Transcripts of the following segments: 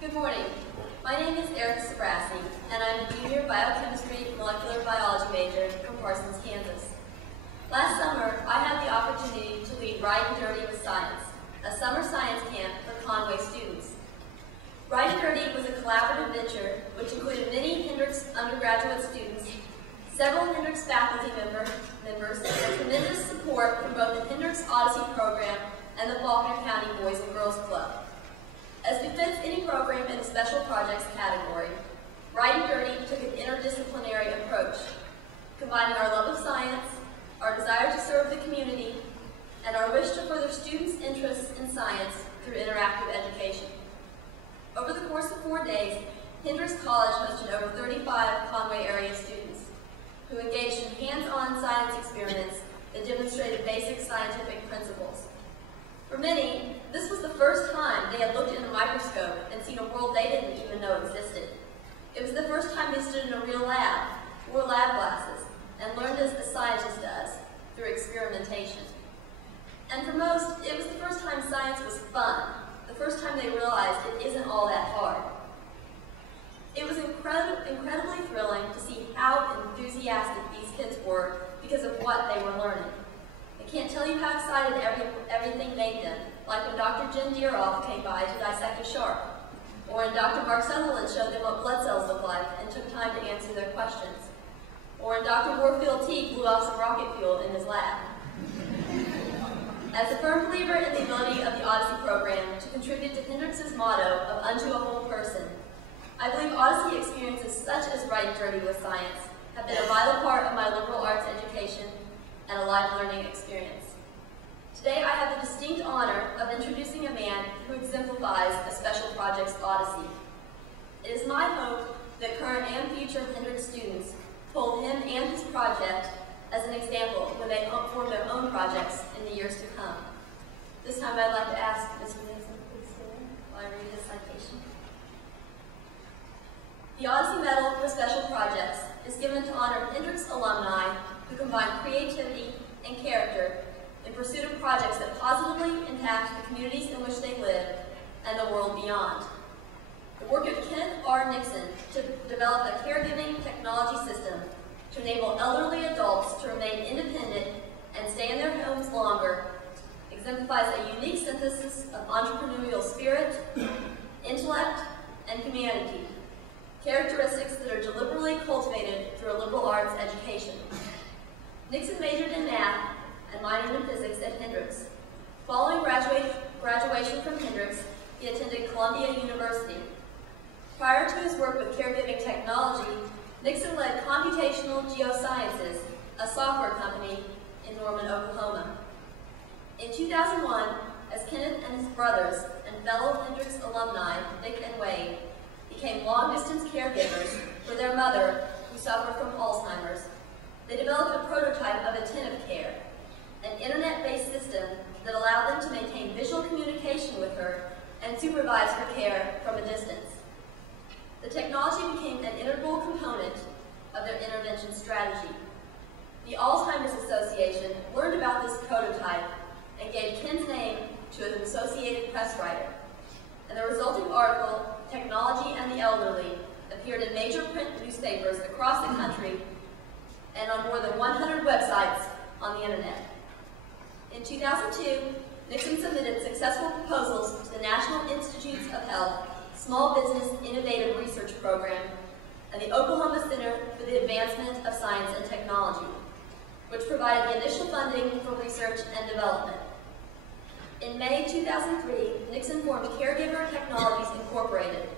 Good morning. My name is Erica Sabrassi, and I'm a junior biochemistry molecular biology major from Parsons, Kansas. Last summer, I had the opportunity to lead Riding Dirty with Science, a summer science camp for Conway students. Riding Dirty was a collaborative venture which included many Hendrix undergraduate students, several Hendrix faculty members, and tremendous support from both the Hendrix Odyssey program and the Faulkner County Boys and Girls Club. As befits any program in the special projects category, Riding Dirty took an interdisciplinary approach, combining our love of science, our desire to serve the community, and our wish to further students' interests in science through interactive education. Over the course of 4 days, Hendrix College hosted over 35 Conway area students who engaged in hands-on science experiments that demonstrated basic scientific principles. For many, this was the first time they had looked in a microscope and seen a world they didn't even know existed. It was the first time they stood in a real lab, wore lab glasses, and learned as a scientist does, through experimentation. And for most, it was the first time science was fun, the first time they realized it isn't all that hard. It was incredibly thrilling to see how enthusiastic these kids were because of what they were learning. I can't tell you how excited everything made them, like when Dr. Jen Deeroff came by to dissect a shark, or when Dr. Mark Sutherland showed them what blood cells look like and took time to answer their questions, or when Dr. Warfield Teague blew off some rocket fuel in his lab. As a firm believer in the ability of the Odyssey program to contribute to Hendrix's motto of unto a whole person, I believe Odyssey experiences such as Riding Dirty with Science have been a vital part of my liberal arts education and a life learning experience. Today I have the distinct honor of introducing a man who exemplifies a special projects Odyssey. It is my hope that current and future Hendrix students hold him and his project as an example when they form their own projects in the years to come. This time I'd like to ask Mr. Nixon to please stand while I read his citation. The Odyssey Medal for Special Projects is given to honor Hendrix alumni who combine creativity and character in pursuit of projects that positively impact the communities in which they live and the world beyond. The work of Kenneth Nixon to develop a caregiving technology system to enable elderly adults to remain independent and stay in their homes longer exemplifies a unique synthesis of entrepreneurial spirit, intellect, and humanity, characteristics that are deliberately cultivated through a liberal arts education. Nixon majored in math and minored in physics at Hendrix. Following graduation from Hendrix, he attended Columbia University. Prior to his work with caregiving technology, Nixon led Computational Geosciences, a software company in Norman, Oklahoma. In 2001, as Kenneth and his brothers and fellow Hendrix alumni, Nick and Wade, became long-distance caregivers for their mother, who suffered from Alzheimer's, they developed a prototype of attentive care, an internet-based system that allowed them to maintain visual communication with her and supervise her care from a distance. The technology became an integral component of their intervention strategy. The Alzheimer's Association learned about this prototype and gave Ken's name to an Associated Press writer, and the resulting article, Technology and the Elderly, appeared in major print newspapers across the country and on more than 100 websites on the internet. In 2002, Nixon submitted successful proposals to the National Institutes of Health Small Business Innovative Research Program and the Oklahoma Center for the Advancement of Science and Technology, which provided the initial funding for research and development. In May 2003, Nixon formed Caregiver Technologies Incorporated.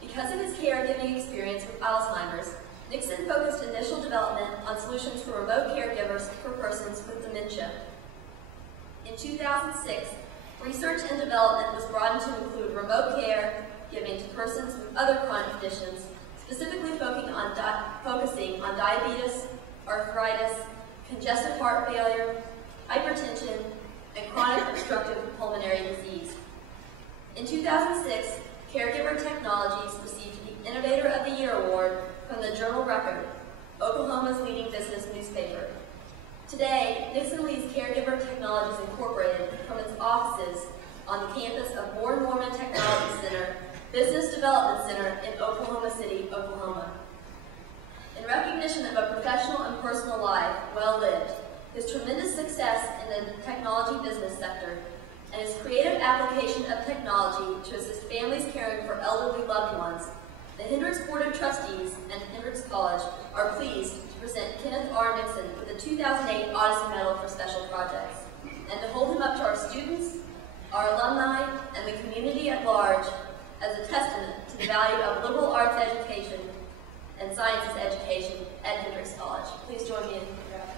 Because of his caregiving experience with Alzheimer's, Nixon focused initial development on solutions for remote caregivers for persons with dementia. In 2006, research and development was broadened to include remote care given to persons with other chronic conditions, specifically focusing on diabetes, arthritis, congestive heart failure, hypertension, and chronic obstructive pulmonary disease. In 2006, Caregiver Technologies received the Innovator of the Year Award from the Journal Record, Oklahoma's leading business newspaper. Today, Nixon leads Caregiver Technologies Incorporated from its offices on the campus of Warren Norman Technology Center, Business Development students, our alumni, and the community at large as a testament to the value of liberal arts education and sciences education at Hendrix College. Please join me in congratulating.